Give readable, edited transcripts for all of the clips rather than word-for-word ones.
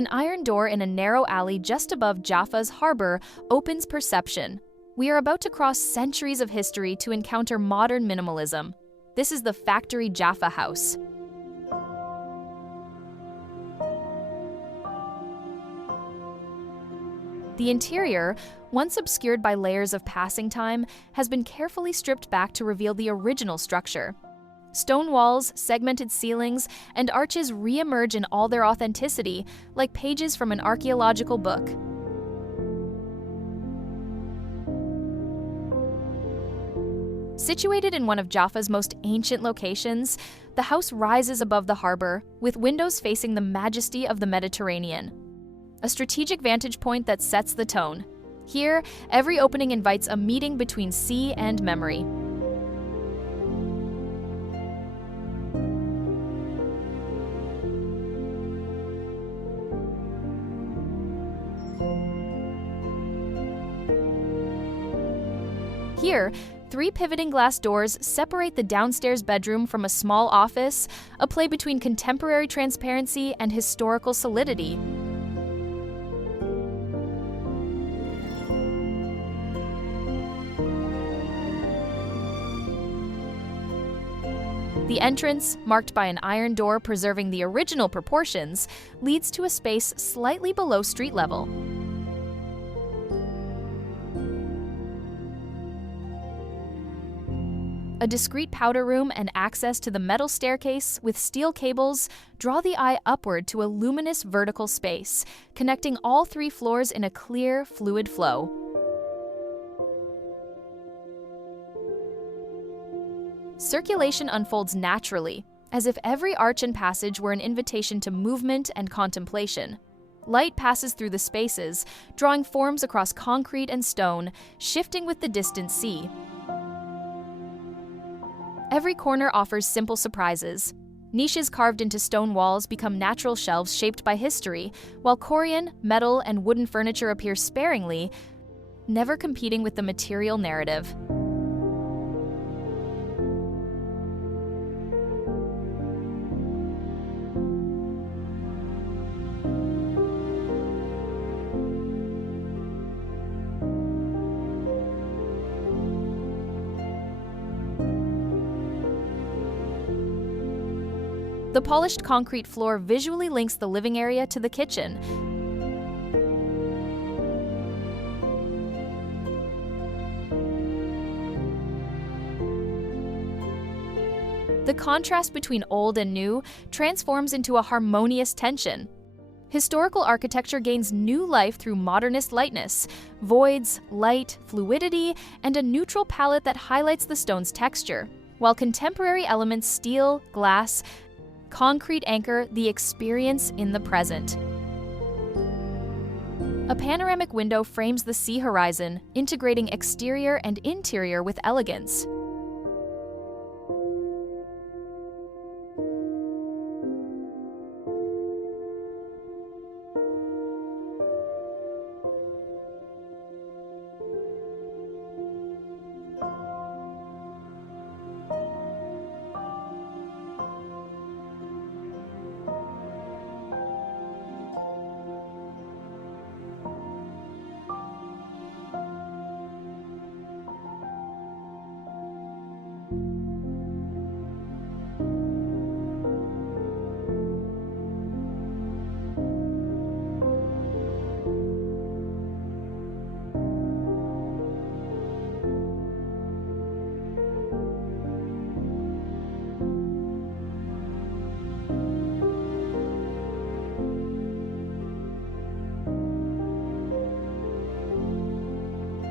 An iron door in a narrow alley just above Jaffa's harbor opens perception. We are about to cross centuries of history to encounter modern minimalism. This is the Factory Jaffa House. The interior, once obscured by layers of passing time, has been carefully stripped back to reveal the original structure. Stone walls, segmented ceilings, and arches re-emerge in all their authenticity, like pages from an archaeological book. Situated in one of Jaffa's most ancient locations, the house rises above the harbor, with windows facing the majesty of the Mediterranean. A strategic vantage point that sets the tone. Here, every opening invites a meeting between sea and memory. Here, 3 pivoting glass doors separate the downstairs bedroom from a small office, a play between contemporary transparency and historical solidity. The entrance, marked by an iron door preserving the original proportions, leads to a space slightly below street level. A discreet powder room and access to the metal staircase with steel cables draw the eye upward to a luminous vertical space, connecting all 3 floors in a clear, fluid flow. Circulation unfolds naturally, as if every arch and passage were an invitation to movement and contemplation. Light passes through the spaces, drawing forms across concrete and stone, shifting with the distant sea. Every corner offers simple surprises. Niches carved into stone walls become natural shelves shaped by history, while Corian, metal, and wooden furniture appear sparingly, never competing with the material narrative. The polished concrete floor visually links the living area to the kitchen. The contrast between old and new transforms into a harmonious tension. Historical architecture gains new life through modernist lightness, voids, light, fluidity, and a neutral palette that highlights the stone's texture, while contemporary elements steel, glass, concrete anchor the experience in the present. A panoramic window frames the sea horizon, integrating exterior and interior with elegance.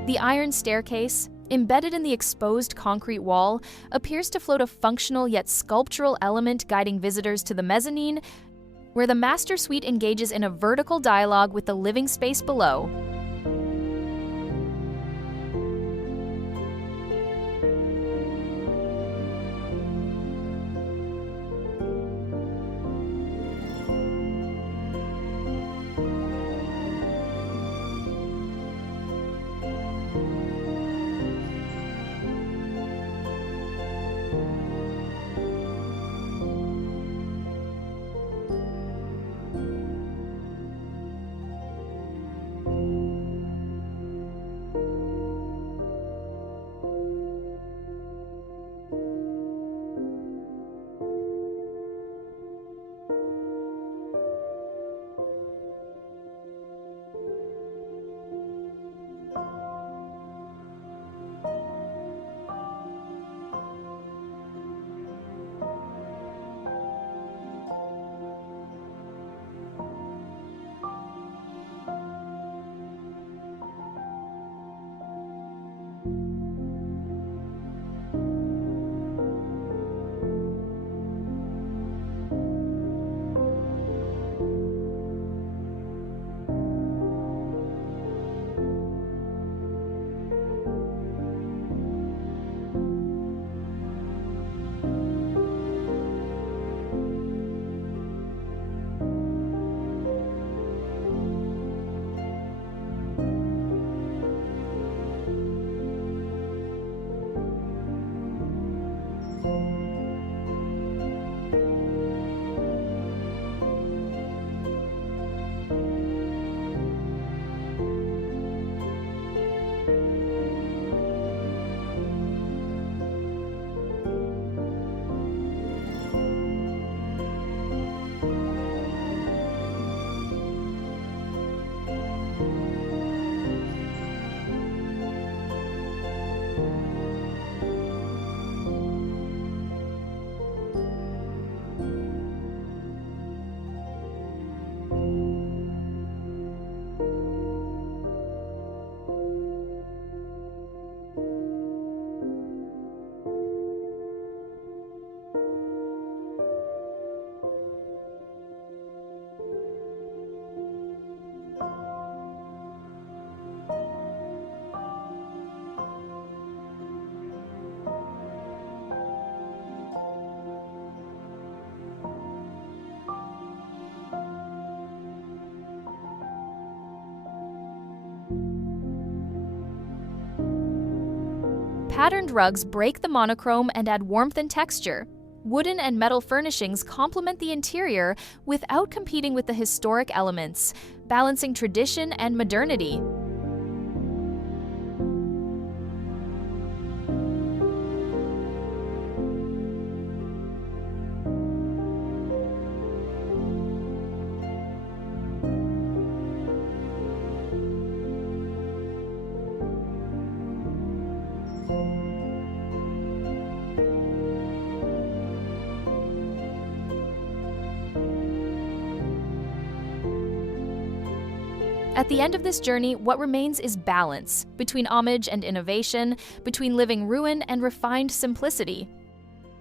The iron staircase, embedded in the exposed concrete wall, appears to float a functional yet sculptural element guiding visitors to the mezzanine, where the master suite engages in a vertical dialogue with the living space below. Patterned rugs break the monochrome and add warmth and texture. Wooden and metal furnishings complement the interior without competing with the historic elements, balancing tradition and modernity. At the end of this journey, what remains is balance between homage and innovation, between living ruin and refined simplicity.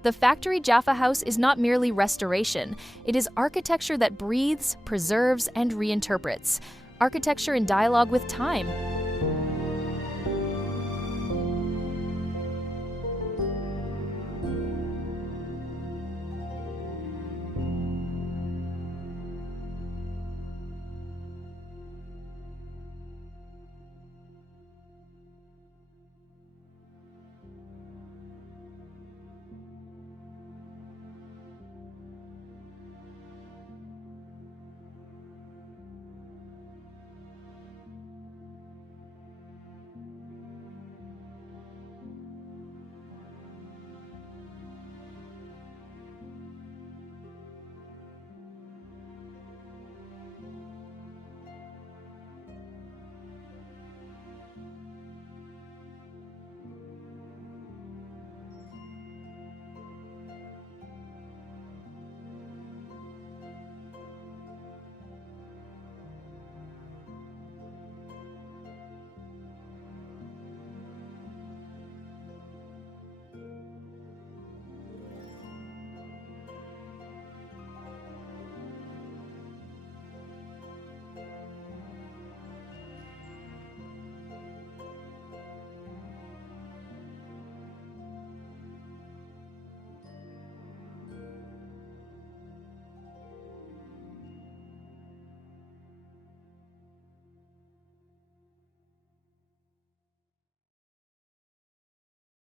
The Factory Jaffa House is not merely restoration, it is architecture that breathes, preserves, and reinterprets. Architecture in dialogue with time.